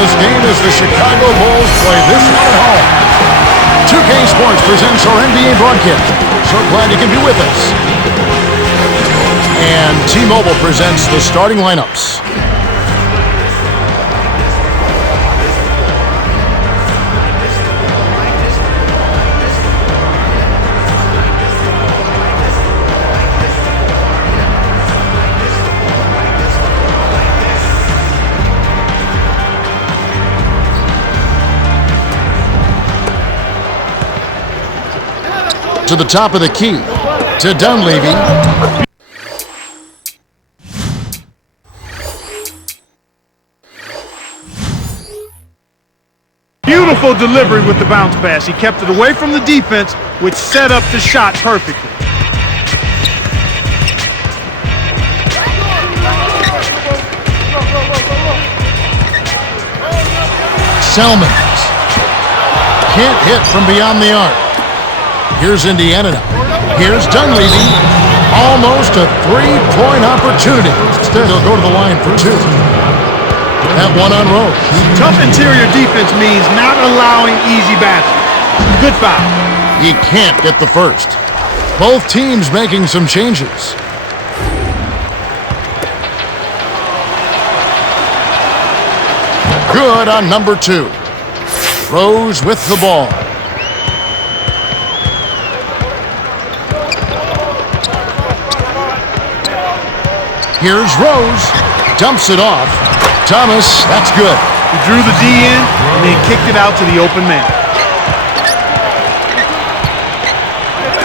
this game as the Chicago Bulls play this one at home. 2K Sports presents our NBA broadcast. So glad you can be with us. And T-Mobile presents the starting lineups. To the top of the key, to Dunleavy. Beautiful delivery with the bounce pass. He kept it away from the defense, which set up the shot perfectly. Selmans can't hit from beyond the arc. Here's Indiana now. Here's Dunleavy. Almost a three-point opportunity. Instead, he'll go to the line for two. That one on Rose. Tough interior defense means not allowing easy baskets. Good foul. He can't get the first. Both teams making some changes. Good on number two. Rose with the ball. Here's Rose. Dumps it off. Thomas, that's good. He drew the D in and then kicked it out to the open man.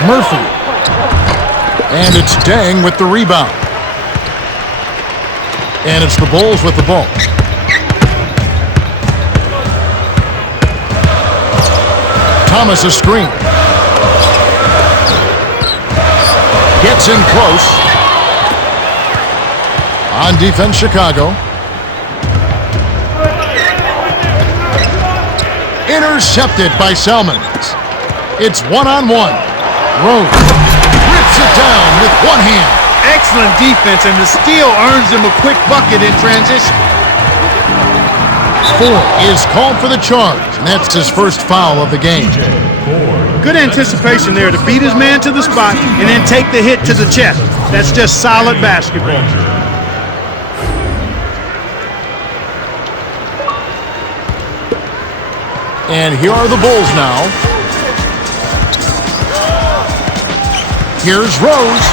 Murphy. And it's Dang with the rebound. And it's the Bulls with the ball. Thomas a screen. Gets in close. On defense, Chicago. Intercepted by Selmans. It's one-on-one. Rose rips it down with one hand. Excellent defense, and the steal earns him a quick bucket in transition. Ford is called for the charge, and that's his first foul of the game. Good anticipation there to beat his man to the spot and then take the hit to the chest. That's just solid basketball. And here are the Bulls now. Here's Rose.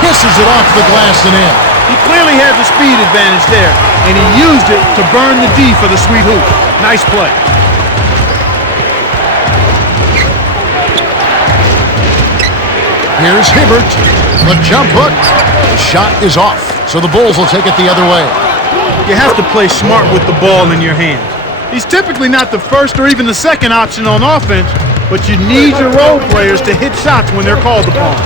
Kisses it off the glass and in. He clearly had the speed advantage there, and he used it to burn the D for the sweet hoop. Nice play. Here's Hibbert. The jump hook. The shot is off, so the Bulls will take it the other way. You have to play smart with the ball in your hands. He's typically not the first or even the second option on offense, but you need your role players to hit shots when they're called upon.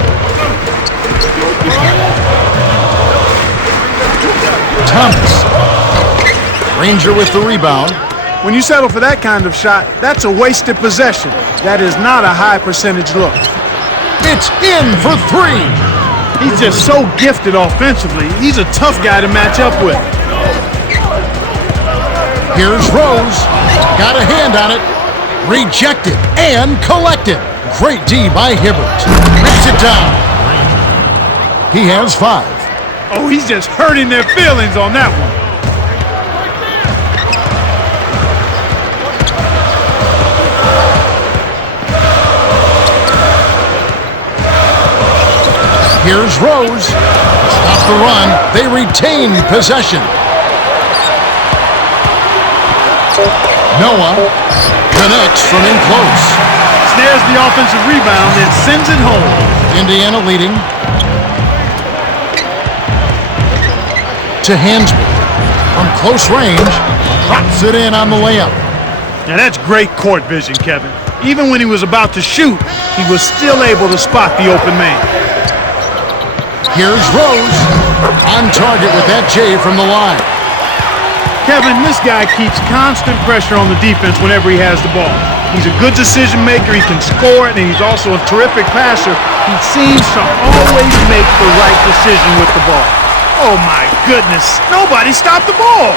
Thomas. Ranger with the rebound. When you settle for that kind of shot, that's a wasted possession. That is not a high percentage look. It's in for three. He's just so gifted offensively. He's a tough guy to match up with. Here's Rose. Got a hand on it. Rejected and collected. Great D by Hibbert. Rips it down. He has five. Oh, he's just hurting their feelings on that one. Here's Rose. Stop the run. They retain possession. Noah connects from in close. Snares the offensive rebound and sends it home. Indiana leading. To Hansby. From close range, drops it in on the layup. Now that's great court vision, Kevin. Even when he was about to shoot, he was still able to spot the open man. Here's Rose. On target with that J from the line. Kevin, this guy keeps constant pressure on the defense whenever he has the ball. He's a good decision maker, he can score it, and he's also a terrific passer. He seems to always make the right decision with the ball. Oh my goodness, nobody stopped the ball.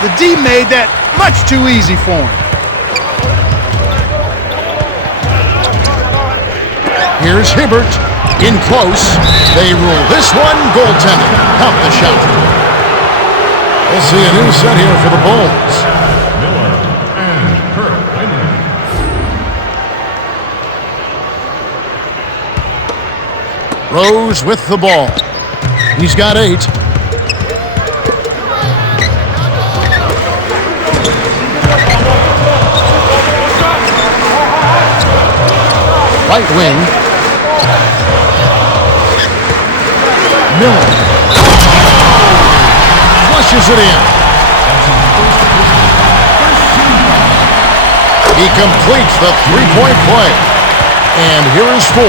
The D made that Much too easy for him. Here's Hibbert. In close. They rule this one goaltending. Count the shot. We'll see a new set here for the Bulls. Miller and Kirk Winner. Rose with the ball. He's got 8. Right wing. Miller. Flushes it in. He completes the three-point play. And here is 4.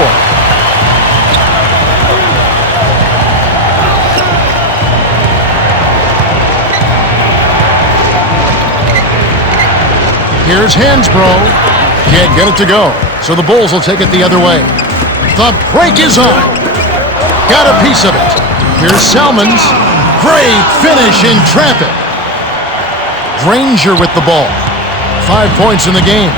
Here's Hansbrough. Can't get it to go, so the Bulls will take it the other way. The break is on. Got a piece of it. Here's Salmons. Great finish in traffic. Granger with the ball. 5 points in the game.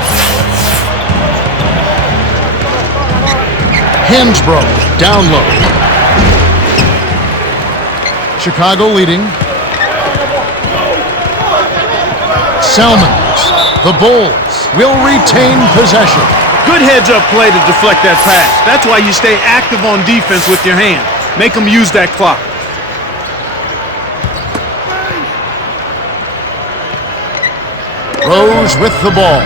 Hansbrough down low. Chicago leading. Salmons. The Bulls will retain possession. Good heads-up play to deflect that pass. That's why you stay active on defense with your hand. Make them use that clock. Rose with the ball.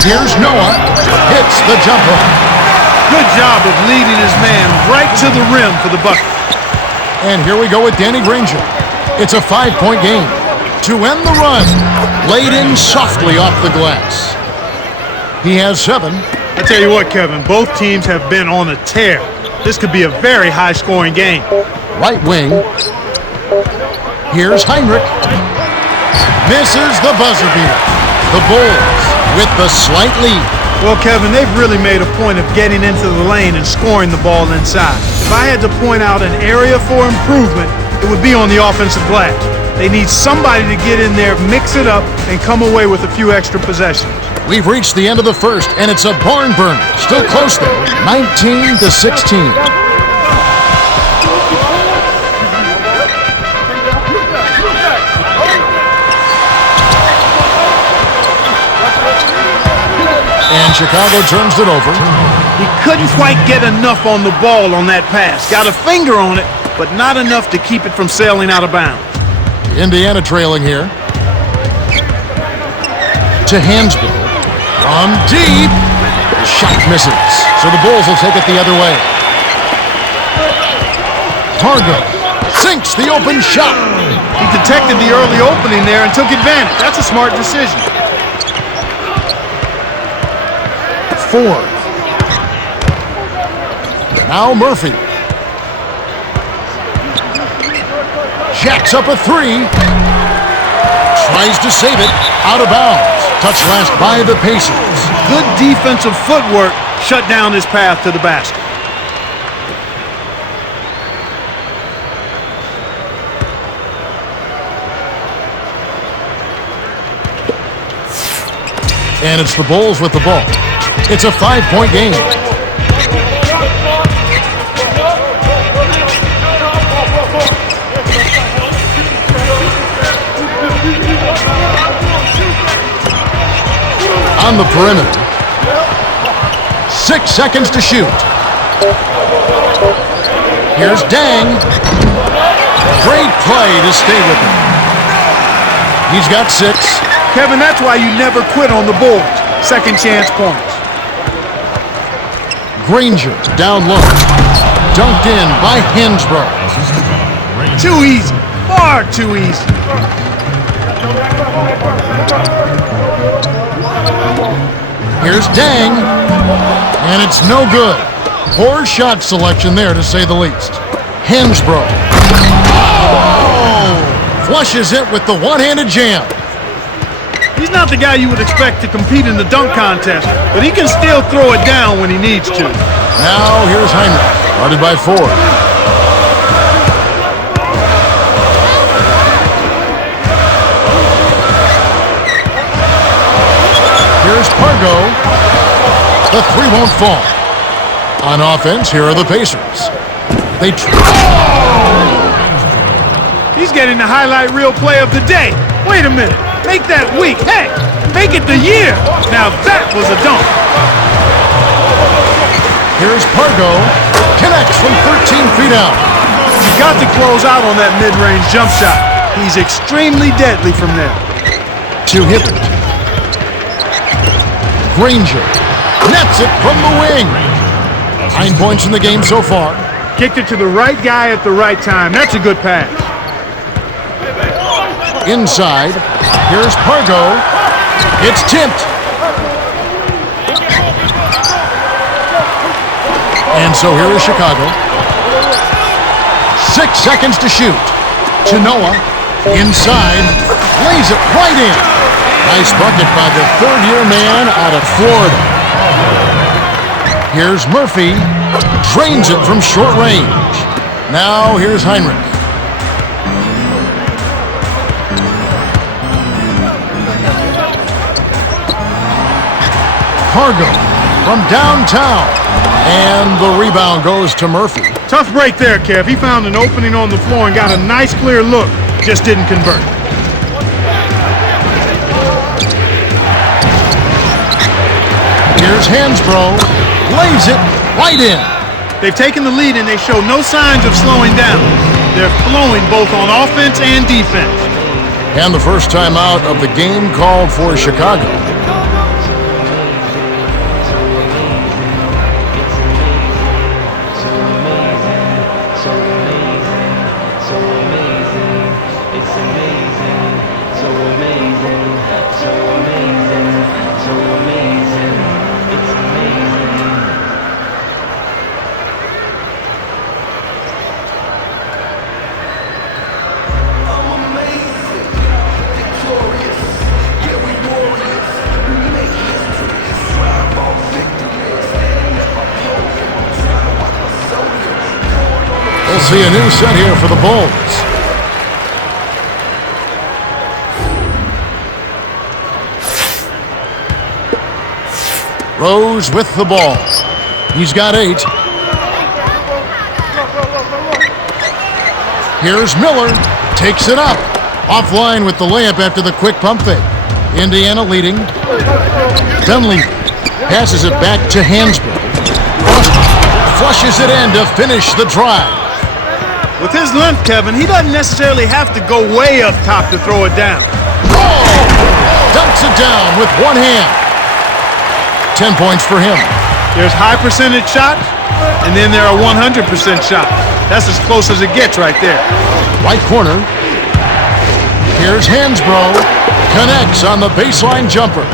Here's Noah. Hits the jumper. Good job of leading his man right to the rim for the bucket. And here we go with Danny Granger. It's a 5-point game. To end the run, laid in softly off the glass. He has 7. I tell you what, Kevin, both teams have been on a tear. This could be a very high-scoring game. Right wing. Here's Heinrich. Misses the buzzer beater. The Bulls with the slight lead. Well, Kevin, they've really made a point of getting into the lane and scoring the ball inside. If I had to point out an area for improvement, it would be on the offensive glass. They need somebody to get in there, mix it up, and come away with a few extra possessions. We've reached the end of the first, and it's a barn burner. Still close, though. 19-16. And Chicago turns it over. He couldn't quite get enough on the ball on that pass. Got a finger on it, but not enough to keep it from sailing out of bounds. Indiana trailing here. To Hansbrough. From deep. The shot misses. So the Bulls will take it the other way. Targo sinks the open shot. He detected the early opening there and took advantage. That's a smart decision. 4. Now Murphy. Jacks up a 3. Tries to save it. Out of bounds. Touch last by the Pacers. Good defensive footwork shut down his path to the basket. And it's the Bulls with the ball. It's a 5-point game. On the perimeter. 6 seconds to shoot. Here's Dang. Great play to stay with him. He's got 6. Kevin, that's why you never quit on the boards. Second chance points. Granger down low. Dunked in by Hansbrough. Too easy. Far too easy. Here's Dang. And it's no good. Poor shot selection there, to say the least. Hansbrough. Oh! Flushes it with the one-handed jam. He's not the guy you would expect to compete in the dunk contest, but he can still throw it down when he needs to. Now here's Heinrich, guarded by 4. Pargo. The three won't fall. On offense, here are the Pacers. They He's getting the highlight reel play of the day. Wait a minute. Make that week. Hey, make it the year. Now that was a dunk. Here's Pargo. Connects from 13 feet out. You got to close out on that mid-range jump shot. He's extremely deadly from there. To Hibbert. Granger. Nets it from the wing. 9 points in the game so far. Kicked it to the right guy at the right time. That's a good pass. Inside. Here's Pargo. It's tipped. And so here is Chicago. 6 seconds to shoot. To Noah. Inside. Lays it right in. Nice bucket by the third-year man out of Florida. Here's Murphy. Drains it from short range. Now here's Heinrich. Pargo from downtown. And the rebound goes to Murphy. Tough break there, Kev. He found an opening on the floor and got a nice clear look. Just didn't convert. Here's Hansbrough. Lays it right in. They've taken the lead and they show no signs of slowing down. They're flowing both on offense and defense. And the first time out of the game called for Chicago. We'll see a new set here for the Bulls. Rose with the ball. He's got 8. Here's Miller. Takes it up. Offline with the layup after the quick pump fake. Indiana leading. Dunleavy passes it back to Hansbrough. Flushes it in to finish the drive. With his length, Kevin, he doesn't necessarily have to go way up top to throw it down. Oh! Dunks it down with one hand. 10 points for him. There's high percentage shots, and then there are 100% shots. That's as close as it gets right there. Right corner. Here's Hansbrough. Connects on the baseline jumper.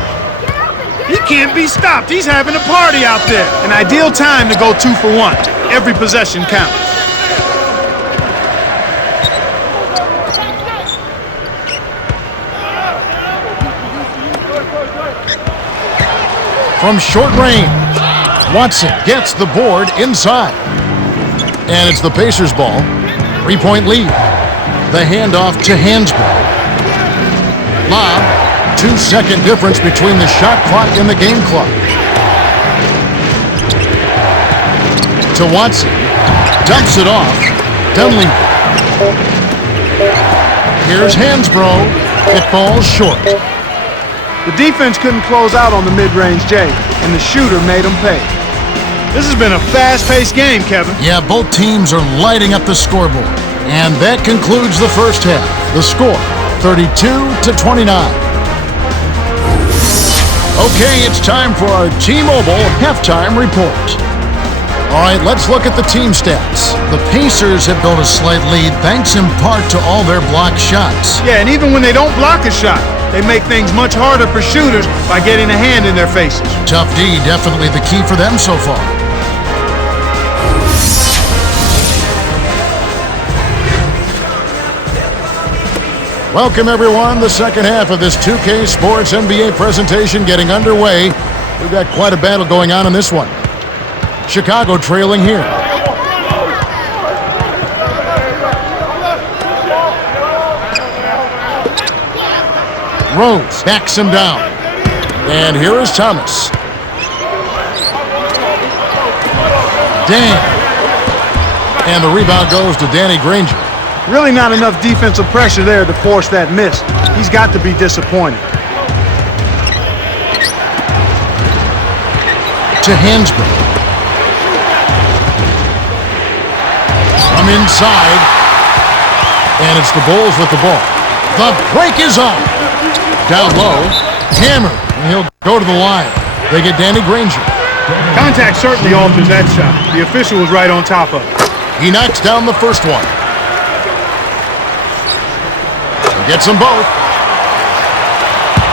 He can't be stopped. He's having a party out there. An ideal time to go 2 for 1. Every possession counts. From short range, Watson gets the board inside. And it's the Pacers' ball. 3-point lead. The handoff to Hansbrough. Lob. 2-second difference between the shot clock and the game clock. To Watson. Dumps it off. Dunleavy. Here's Hansbrough. It falls short. The defense couldn't close out on the mid-range J, and the shooter made them pay. This has been a fast-paced game, Kevin. Yeah, both teams are lighting up the scoreboard. And that concludes the first half. The score, 32-29. Okay, it's time for our T-Mobile halftime report. All right, let's look at the team stats. The Pacers have built a slight lead thanks in part to all their blocked shots. Yeah, and even when they don't block a shot, they make things much harder for shooters by getting a hand in their faces. Tough D, definitely the key for them so far. Welcome, everyone. The second half of this 2K Sports NBA presentation getting underway. We've got quite a battle going on in this one. Chicago trailing here. Rose backs him down. And here is Thomas. Dan. And the rebound goes to Danny Granger. Really not enough defensive pressure there to force that miss. He's got to be disappointed. To Hansbrough. From inside. And it's the Bulls with the ball. The break is on. Down low. Hammer. And he'll go to the line. They get Danny Granger. Contact certainly alters that shot. The official was right on top of it. He knocks down the first one. Gets them both.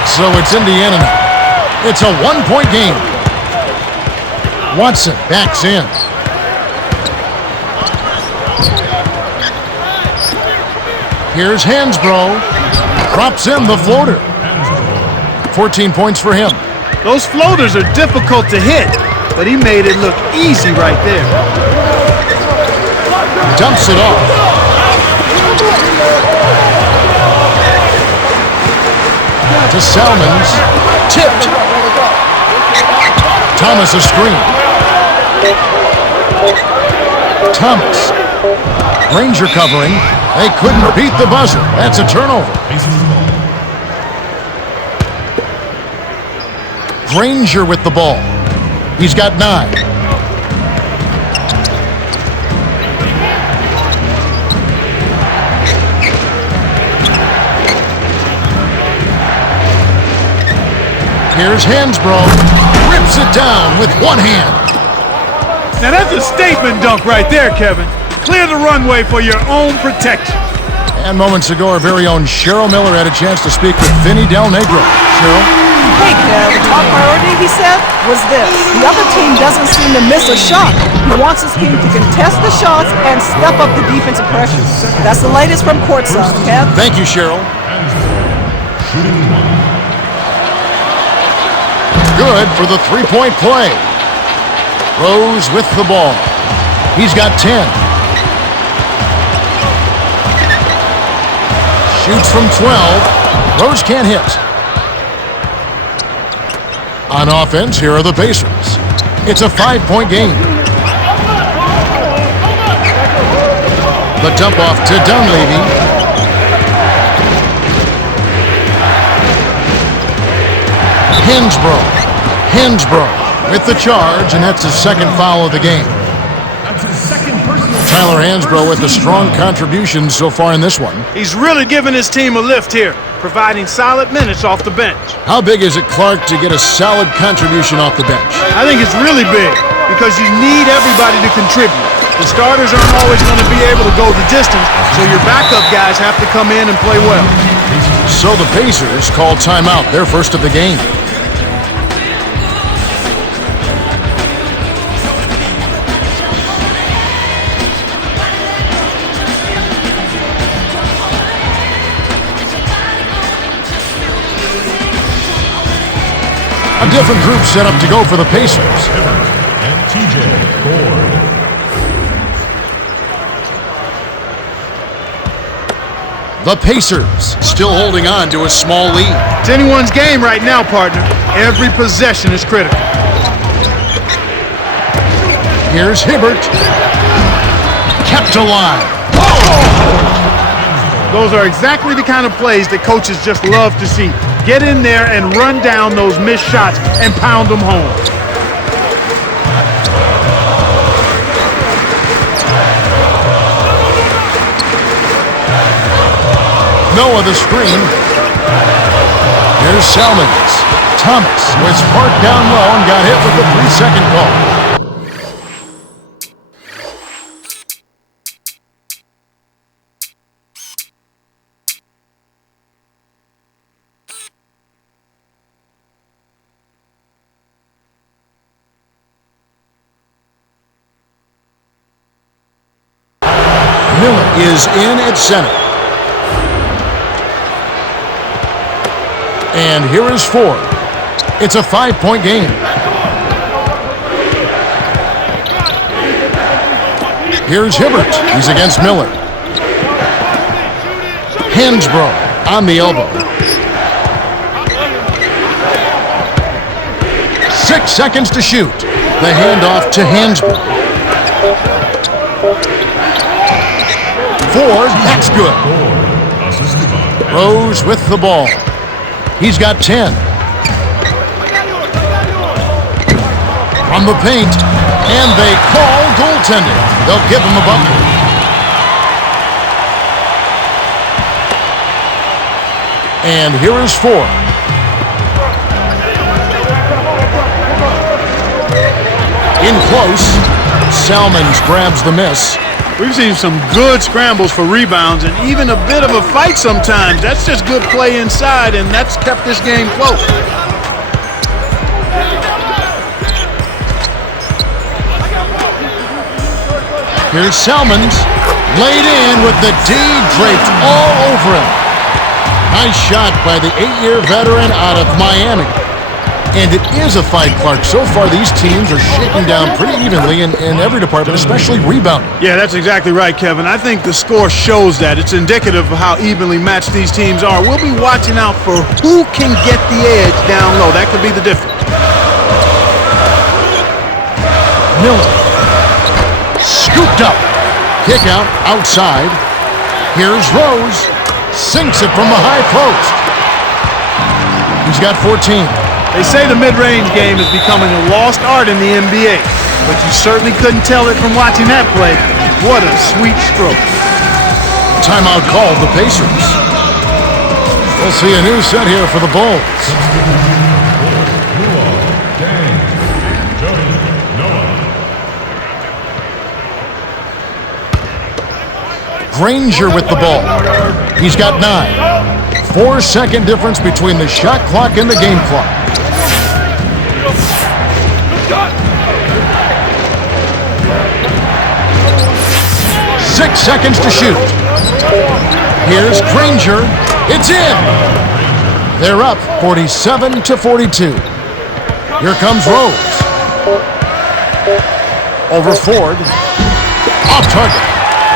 So it's Indiana now. It's a one-point game. Watson backs in. Here's Hansbrough. Drops in the floater. 14 points for him. Those floaters are difficult to hit, but he made it look easy right there. Dumps it off. To Salmons. Tipped. Thomas a screen. Thomas. Granger covering. They couldn't beat the buzzer. That's a turnover. Granger with the ball. He's got 9. Here's Hansbrough. Rips it down with one hand. Now that's a statement dunk right there, Kevin. Clear the runway for your own protection. And moments ago, our very own Cheryl Miller had a chance to speak with Vinny Del Negro. Cheryl? Hey, Kev, top priority, he said, was this. The other team doesn't seem to miss a shot. He wants his team to contest the shots and step up the defensive pressure. That's the latest from courtside, Kev. Thank you, Cheryl. Shooting 1. Good for the three-point play. Rose with the ball. He's got 10. Shoots from 12. Rose can't hit. On offense, here are the Pacers. It's a 5-point game. The dump off to Dunleavy. Hansbrough with the charge, and that's his second foul of the game. That's his second personal. Tyler Hansbrough with a strong contribution so far in this one. He's really giving his team a lift here, providing solid minutes off the bench. How big is it, Clark, to get a solid contribution off the bench? I think it's really big because you need everybody to contribute. The starters aren't always going to be able to go the distance, so your backup guys have to come in and play well. So the Pacers call timeout, their first of the game. A different group set up to go for the Pacers. And TJ Ford. The Pacers still holding on to a small lead. It's anyone's game right now, partner. Every possession is critical. Here's Hibbert. Kept alive. Those are exactly the kind of plays that coaches just love to see. Get in there and run down those missed shots and pound them home. Noah the screen. Here's Salmons. Thomas was parked down low and got hit with the 3-second call. Miller is in at center. And here is Ford. It's a 5-point game. Here's Hibbert. He's against Miller. Hansbrough on the elbow. 6 seconds to shoot. The handoff to Hansbrough. Ford, that's good. Rose with the ball. He's got 10. From the paint, and they call goaltending. They'll give him a bucket. And here is Ford. In close, Salmons grabs the miss. We've seen some good scrambles for rebounds and even a bit of a fight sometimes. That's just good play inside, and that's kept this game close. Here's Salmons, laid in with the D draped all over him. Nice shot by the 8-year veteran out of Miami. And it is a fight, Clark. So far, these teams are shaking down pretty evenly in every department, especially rebounding. Yeah, that's exactly right, Kevin. I think the score shows that. It's indicative of how evenly matched these teams are. We'll be watching out for who can get the edge down low. That could be the difference. Miller. Scooped up. Kick out outside. Here's Rose. Sinks it from the high post. He's got 14. They say the mid-range game is becoming a lost art in the NBA, but you certainly couldn't tell it from watching that play. What a sweet stroke. Timeout called the Pacers. We'll see a new set here for the Bulls. Granger with the ball. He's got 9. 4-second difference between the shot clock and the game clock. 6 seconds to shoot. Here's Granger. It's in. They're up 47-42. Here comes Rose. Over Ford. Off target.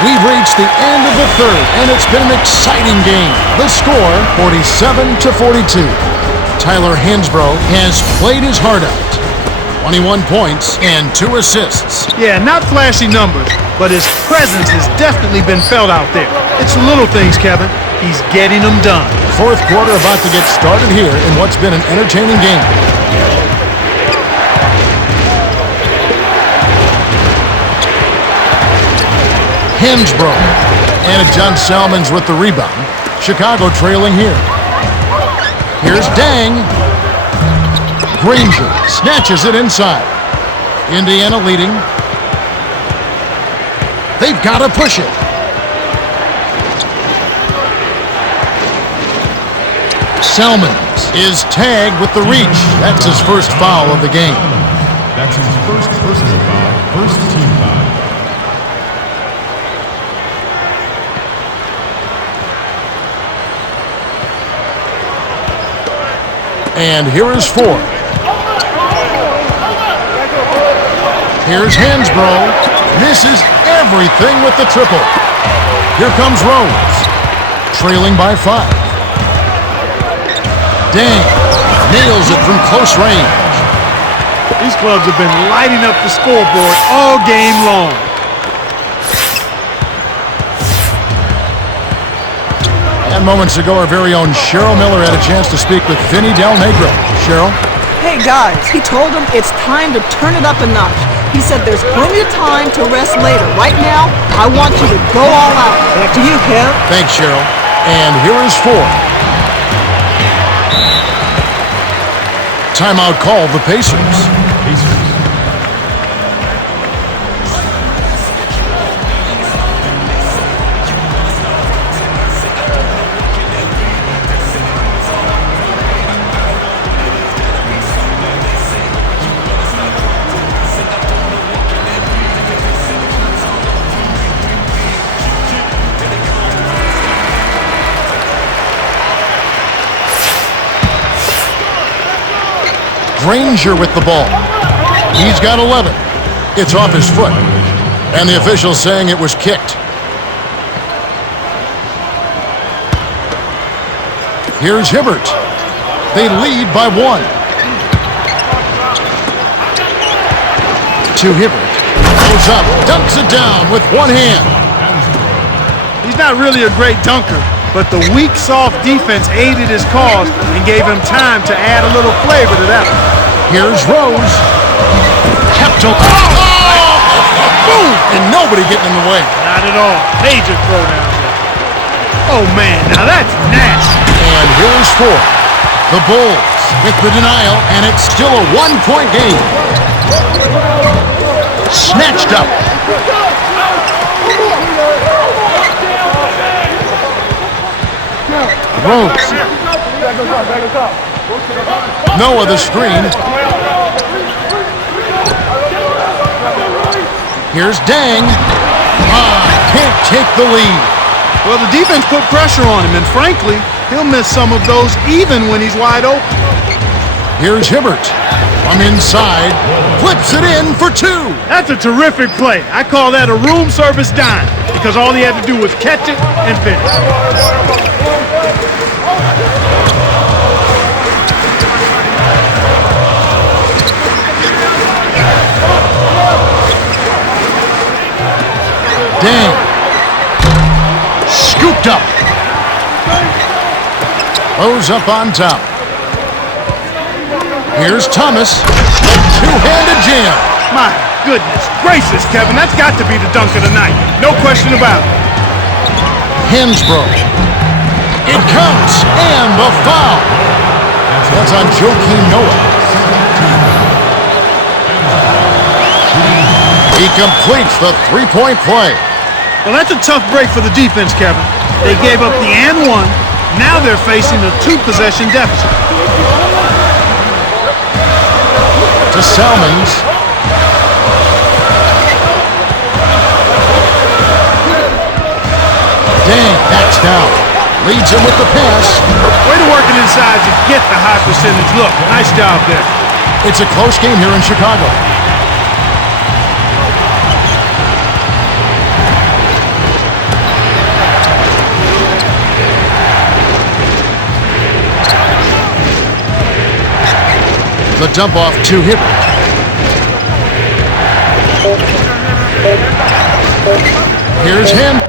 We've reached the end of the third, and it's been an exciting game. The score, 47-42. Tyler Hansbrough has played his heart out. 21 points and 2 assists. Yeah, not flashy numbers, but his presence has definitely been felt out there. It's the little things, Kevin. He's getting them done. Fourth quarter about to get started here in what's been an entertaining game. Hansbrough. And John Salmons with the rebound. Chicago trailing here. Here's Dang. Granger snatches it inside. Indiana leading. They've got to push it. Salmons is tagged with the reach. That's his first foul of the game. That's his first personal foul, first team foul. And here is Ford. Here's Hansbrough. Misses everything with the triple. Here comes Rose. Trailing by 5. Dang. Nails it from close range. These clubs have been lighting up the scoreboard all game long. And moments ago, our very own Cheryl Miller had a chance to speak with Vinny Del Negro. Cheryl? Hey guys, he told them it's time to turn it up a notch. He said there's plenty of time to rest later. Right now, I want you to go all out. Back to you, Kev. Thanks, Cheryl. And here is Ford. Timeout called the Pacers. Granger with the ball. He's got 11. It's off his foot. And the official saying it was kicked. Here's Hibbert. They lead by 1. to Hibbert. Goes up, dunks it down with one hand. He's not really a great dunker, but the weak, soft defense aided his cause and gave him time to add a little flavor to that one. Here's Rose. Kept to... Oh! Boom! And nobody getting in the way. Not at all. Major throwdown there. Oh, man, now that's nasty. And here's four. The Bulls with the denial, and it's still a one-point game. Snatched up. Rose. Noah the screen. Here's Dang. Can't take the lead. Well, the defense put pressure on him, and frankly, he'll miss some of those even when he's wide open. Here's Hibbert. From inside, flips it in for two. That's a terrific play. I call that a room service dime because all he had to do was catch it and finish. Dang. Scooped up. Rose up on top. Here's Thomas. Two-handed jam. My goodness gracious, Kevin. That's got to be the dunk of the night. No question about it. Hansbrough. It counts. And the foul. That's on Joakim Noah. He completes the three-point play. Well, that's a tough break for the defense, Kevin. They gave up the and one. Now they're facing a two-possession deficit. To Salmons. Dang, backs down. Leads him with the pass. Way to work it inside to get the high percentage look. Nice job there. It's a close game here in Chicago. The dump off to Hibbert. Here's Hansbrough.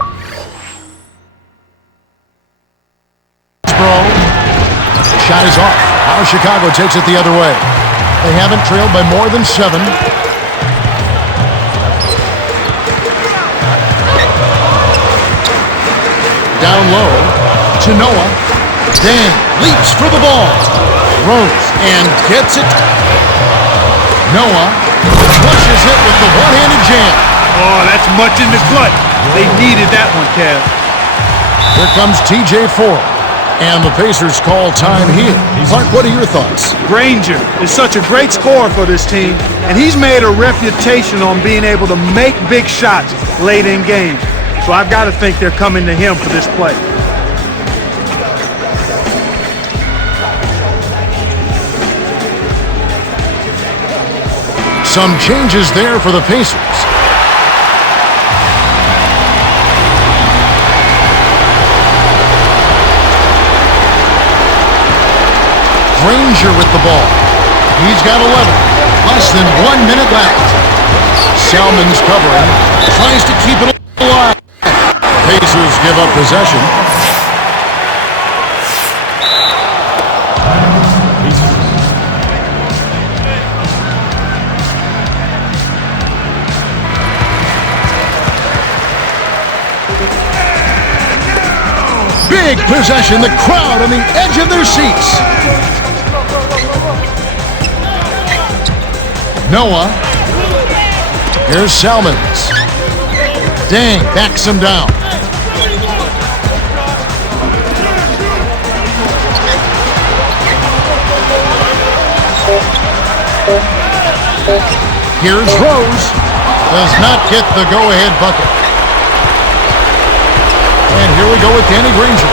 Shot is off. Now Chicago takes it the other way. They haven't trailed by more than 7. Down low to Noah. Dang, leaps for the ball. Rose and gets it. Noah flushes it with the one-handed jam. Oh, that's much in the clutch. They needed that one, Kev. Here comes TJ Ford. And the Pacers call time here. Clark, what are your thoughts? Granger is such a great scorer for this team, and he's made a reputation on being able to make big shots late in games. So I've got to think they're coming to him for this play. Some changes there for the Pacers. Granger with the ball. He's got 11. Less than 1 minute left. Salmon's covering. Tries to keep it alive. Pacers give up possession. Big possession. The crowd on the edge of their seats. Noah. Here's Salmons. Dang, backs him down. Here's Rose. Does not get the go-ahead bucket. And here we go with Danny Granger.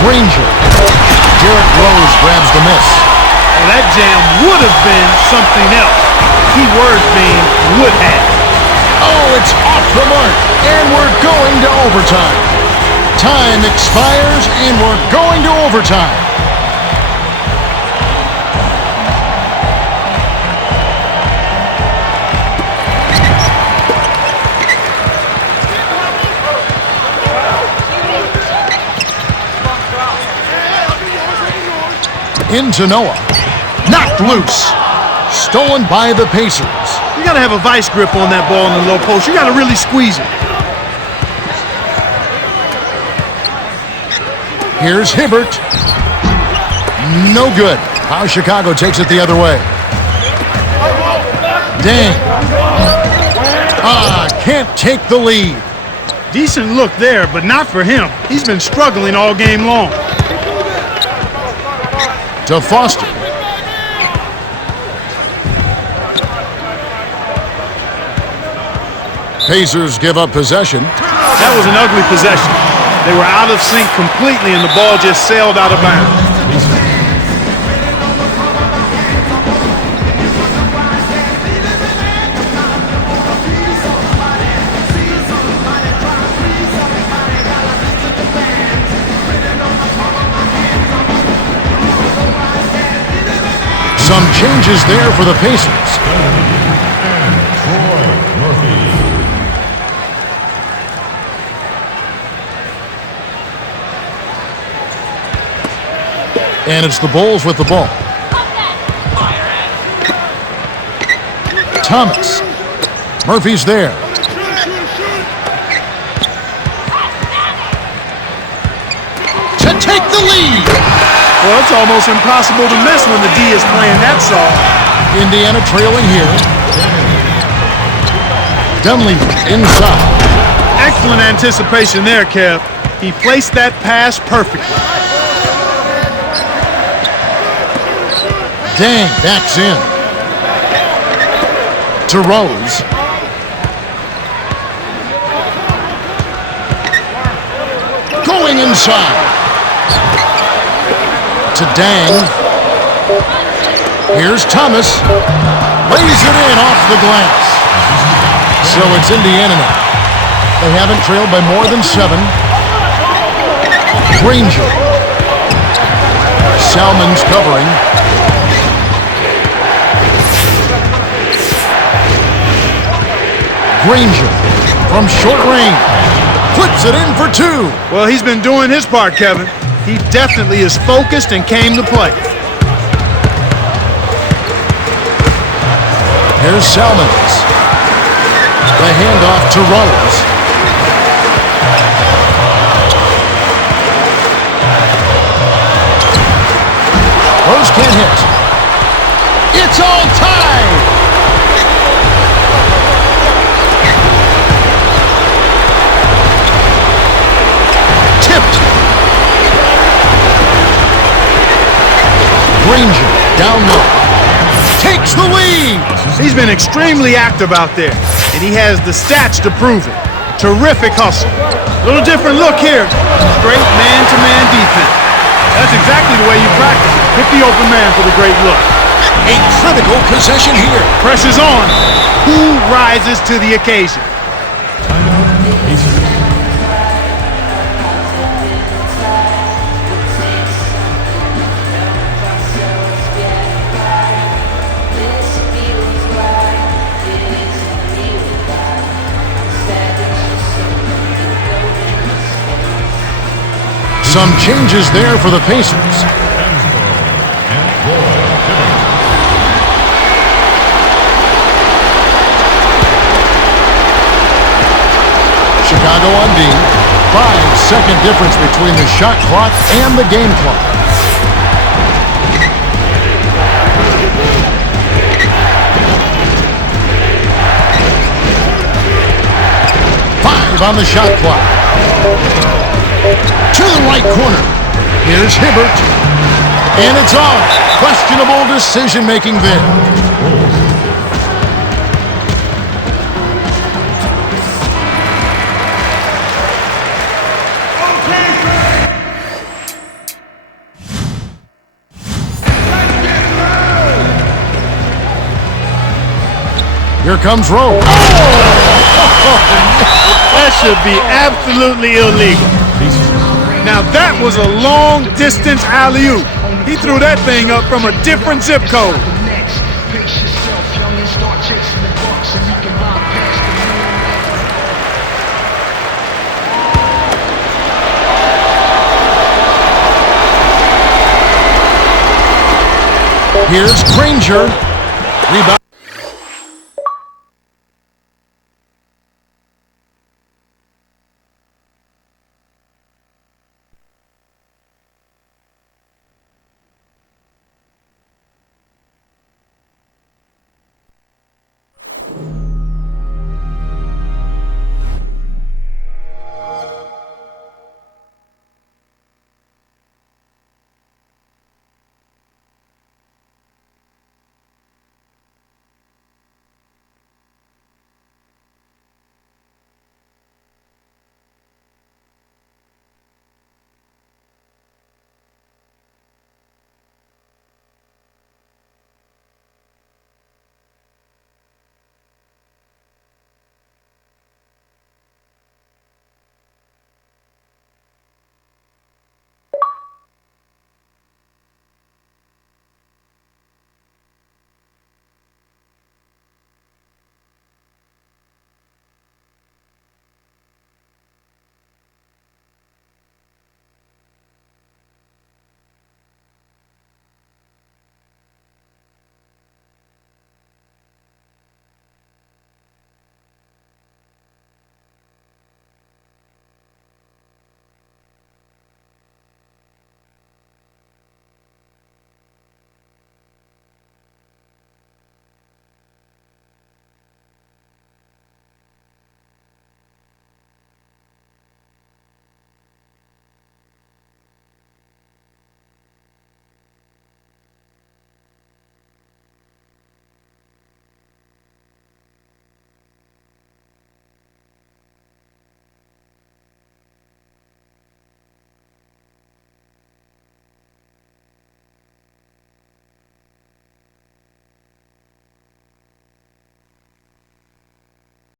Granger. Derrick Rose grabs the miss. Well, that jam would have been something else. Key words being would have. Oh, it's off the mark. And we're going to overtime. Time expires, and we're going to overtime. Into Noah. Knocked loose. Stolen by the Pacers. You got to have a vice grip on that ball in the low post. You got to really squeeze it. Here's Hibbert. No good. How Chicago takes it the other way. Dang. Can't take the lead. Decent look there, but not for him. He's been struggling all game long. To Foster. Pacers give up possession. That was an ugly possession. They were out of sync completely, and the ball just sailed out of bounds. Some changes there for the Pacers. And it's the Bulls with the ball. Thomas. Murphy's there. To take the lead. Well, it's almost impossible to miss when the D is playing that song. Indiana trailing here. Dunleavy inside. Excellent anticipation there, Kev. He placed that pass perfectly. Dang, backs in. To Rose. Going inside. To Dang. Here's Thomas. Lays it in off the glass. So it's Indiana now. They haven't trailed by more than 7. Granger. Salmon's covering. Granger from short range. Puts it in for 2. Well, he's been doing his part, Kevin. He definitely is focused and came to play. Here's Salmons. The handoff to Rose. Rose can't hit. It's all tied. Tipped. Granger down low. Takes the lead. He's been extremely active out there, and he has the stats to prove it. Terrific hustle. Little different look here. Straight man-to-man defense. That's exactly the way you practice it. Hit the open man for the great look. A critical possession here. Pressure's on. Who rises to the occasion? Some changes there for the Pacers. Chicago on D. 5-second difference between the shot clock and the game clock. On the shot clock. To the right corner. Here's Hibbert. And it's off. Questionable decision-making there. Here comes Rose. That should be absolutely illegal. Now that was a long-distance alley-oop. He threw that thing up from a different zip code. Here's Granger. Rebound.